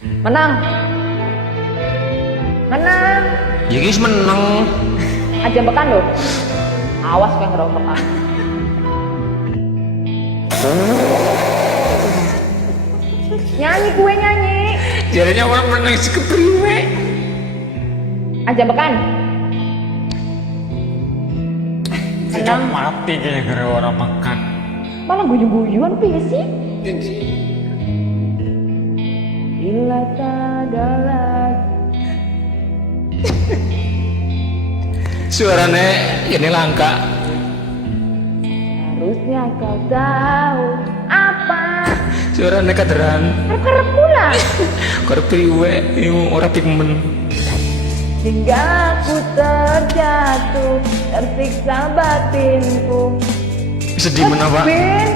Menang. Menang. Ya guys menang. Aja bekan loh. Awas kayak ngerombokan. Nyanyi kue nyanyi. Jadinya orang menang si kepriwe. Aja bekan. Sudah mati kayaknya gara orang makan. Malah guyu-guyuan pilih sih. Bila tak ada lagi. Suaranya ini langka. Harusnya kau tahu apa. Suaranya kaderan. Harap-harap pula. Kau priwe, ini orang pigmen. Hingga aku terjatuh, tersiksa batinku. Sedih menapa? Ben,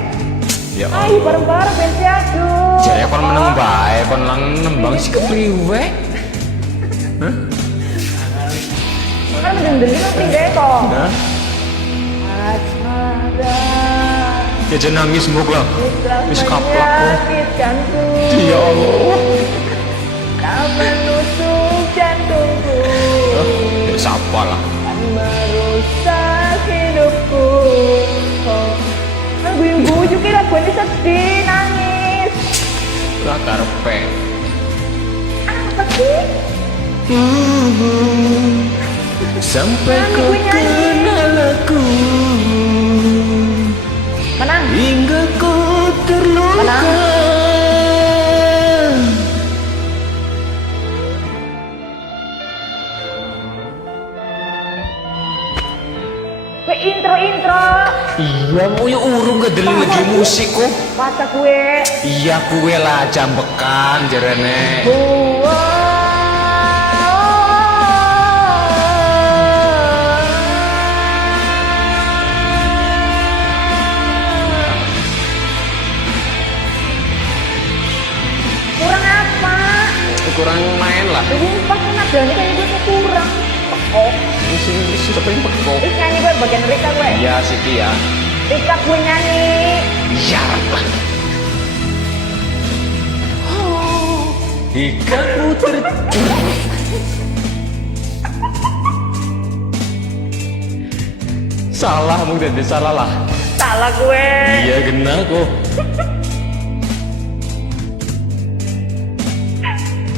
Ya ayo bareng-bareng Ben jatuh. Jaya kon menang bae, kon lang nembang si kepriwe. Hah? Kan mendeng-dengin lo tinggal kok. Nah, Asmara, ya jangan nangis mbok lah. telah Wis kaplak kok. menyakitkanku. Ya Allah. Tak menusuk jantungku. Ya siapa lah. Dan merusak hidupku. Oh, kan guyu-guyu kira gue ini sedih, nangis. Lah karpe. Apa sih? Sampai Nyanyi, kau gue nyanyi. kenal aku, Menang. hingga kau terluka. Menang. Gue intro. Iya mau ya urung gak deli lagi musik kok. Mata gue. Iya kue lah jambekan jarene. Kurang apa? Kurang main lah. Sumpah kan nadanya kayak gue tuh kurang. Oh, Isi tapi pekok. nyanyi gue bagian Rika gue. Iya Siti ya. Rika gue nyanyi. Iya lah. Hingga ku salah mungkin jadi salah lah. Salah gue. Iya kena kok.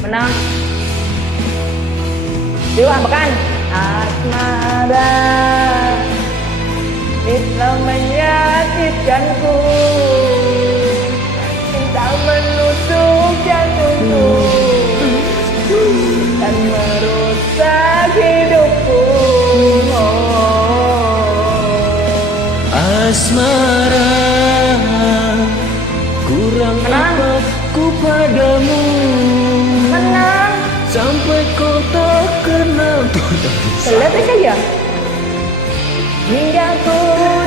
Menang. Dewa makan. Asmara bisa menyakitkanku, cinta menusuk jantungku dan merusak hidupku. Asmara kurang Menang. apa ku padamu Menang. sampai kau tak kenal. Lihat aja ya. Hingga ku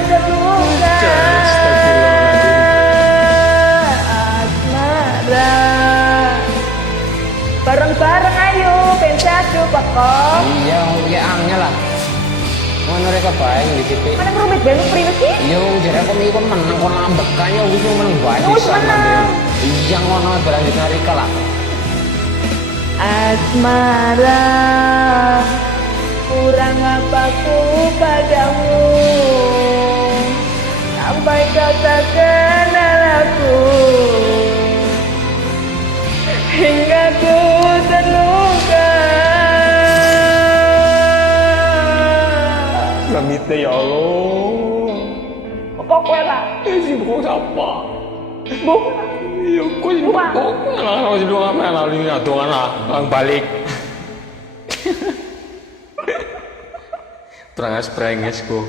terluka. Asmara. Bareng-bareng ayo pensatu pakok. Iya ya angnya lah. Mana mereka baik di situ. Mana rumit banget priwet sih? Iya jadi aku mikir menang kon lambekannya wis menang baik Wis menang. Iya ngono berlanjut Rika lah. Asmara, kurang apa ku padamu sampai kau tak kenal aku, hingga ku terluka. Gamite ya Allah. Kok kowe lah? Si buku siapa? Bu, Iya, kok si Bukan. buku? Lah si buku apa lah ini atungan lah, lang balik. Prangas prangas ku.